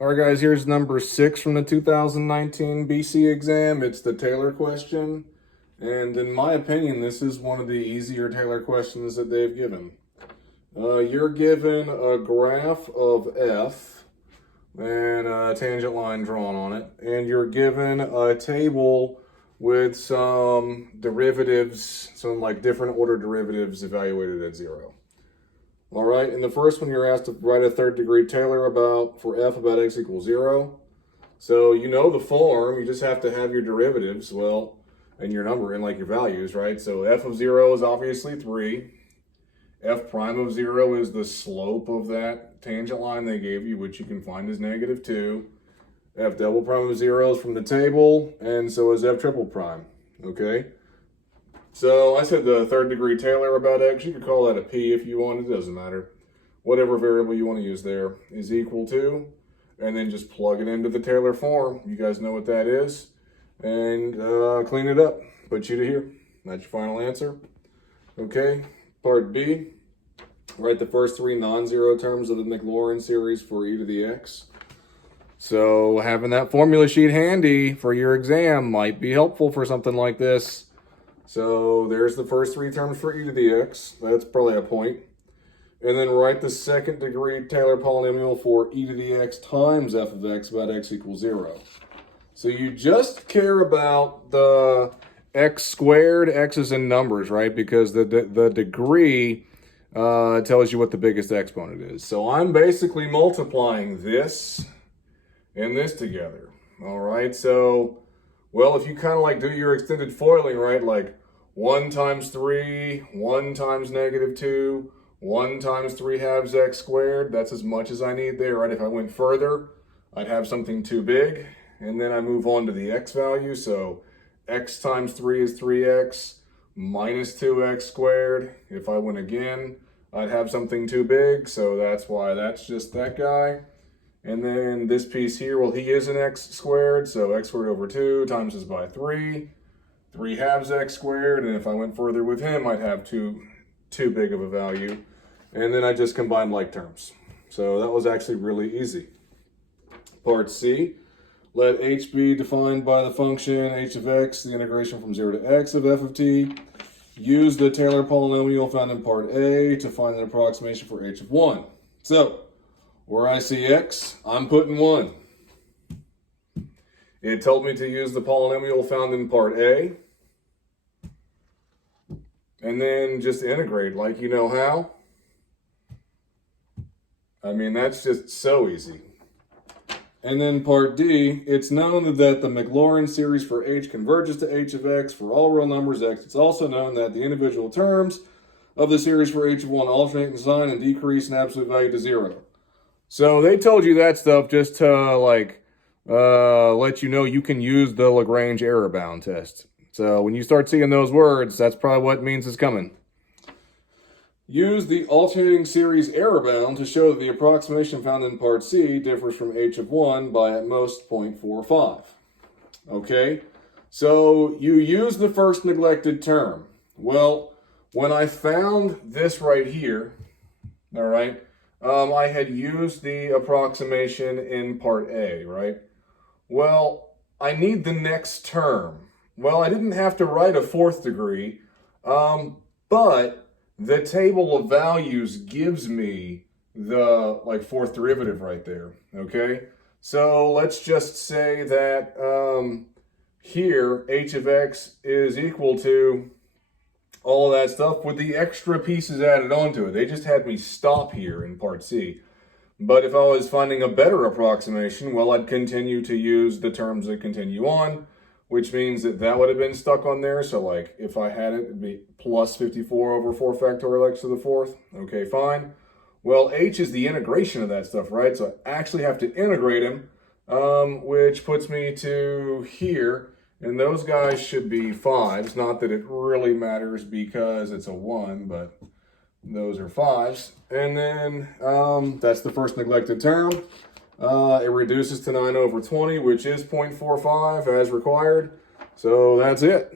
All right, guys, here's number 6 from the 2019 BC exam. It's the Taylor question. And in my opinion, this is one of the easier Taylor questions that they've given. You're given a graph of f and a tangent line drawn on it. And you're given a table with some derivatives, some like different order derivatives evaluated at 0. All right, in the first one, you're asked to write a third degree Taylor for f about x equals 0. So you know the form, you just have to have your derivatives, well, and your number and like your values, right? So f of 0 is obviously 3. F prime of 0 is the slope of that tangent line they gave you, which you can find as -2. F double prime of 0 is from the table, and so is f triple prime, okay? So I said the third degree Taylor about x, you could call that a p if you want, it doesn't matter. Whatever variable you want to use there is equal to, and then just plug it into the Taylor form. You guys know what that is. And clean it up, put you to here. That's your final answer. Okay, part B, write the first 3 non-zero terms of the Maclaurin series for e to the x. So having that formula sheet handy for your exam might be helpful for something like this. So there's the first 3 terms for e to the x. That's probably a point. And then write the second degree Taylor polynomial for e to the x times f of x about x equals 0. So you just care about the x squared, x's in numbers, right? Because the degree tells you what the biggest exponent is. So I'm basically multiplying this and this together. All right, so, well, if you kind of like do your extended foiling, right, like 1 times 3, 1 times -2, 1 times 3 halves x squared, that's as much as I need there, right? If I went further, I'd have something too big, and then I move on to the x value, so x times 3 is 3x minus 2x squared. If I went again, I'd have something too big, so that's why that's just that guy. And then this piece here, well, he is an x squared, so x squared over 2 times is by 3. 3 halves x squared, and if I went further with him, I'd have too big of a value. And then I just combined like terms. So that was actually really easy. Part C, let h be defined by the function h of x, the integration from 0 to x of f of t. Use the Taylor polynomial found in part A to find an approximation for h of 1. So, where I see x, I'm putting 1. It told me to use the polynomial found in part A. And then just integrate like you know how. I mean, that's just so easy. And then part D, it's known that the Maclaurin series for h converges to h of x for all real numbers x. It's also known that the individual terms of the series for h of 1 alternate in sign and decrease in absolute value to 0. So they told you that stuff just to let you know you can use the Lagrange error bound test. So when you start seeing those words, that's probably what it means is coming. Use the alternating series error bound to show that the approximation found in part C differs from h of 1 by at most 0.45. Okay, so you use the first neglected term. Well, when I found this right here, all right, I had used the approximation in part A, right? Well, I need the next term. Well, I didn't have to write a 4th degree, but the table of values gives me the 4th derivative right there, okay? So let's just say that here, h of x is equal to all of that stuff with the extra pieces added onto it. They just had me stop here in part C. But if I was finding a better approximation, well, I'd continue to use the terms that continue on, which means that would have been stuck on there. So like if I had it, it'd be plus 54 over 4 factorial x to the 4th. Okay, fine. Well, h is the integration of that stuff, right? So I actually have to integrate them, which puts me to here. And those guys should be 5s. Not that it really matters because it's a 1, but those are 5s. And then that's the first neglected term. It reduces to 9 over 20, which is 0.45 as required. So that's it.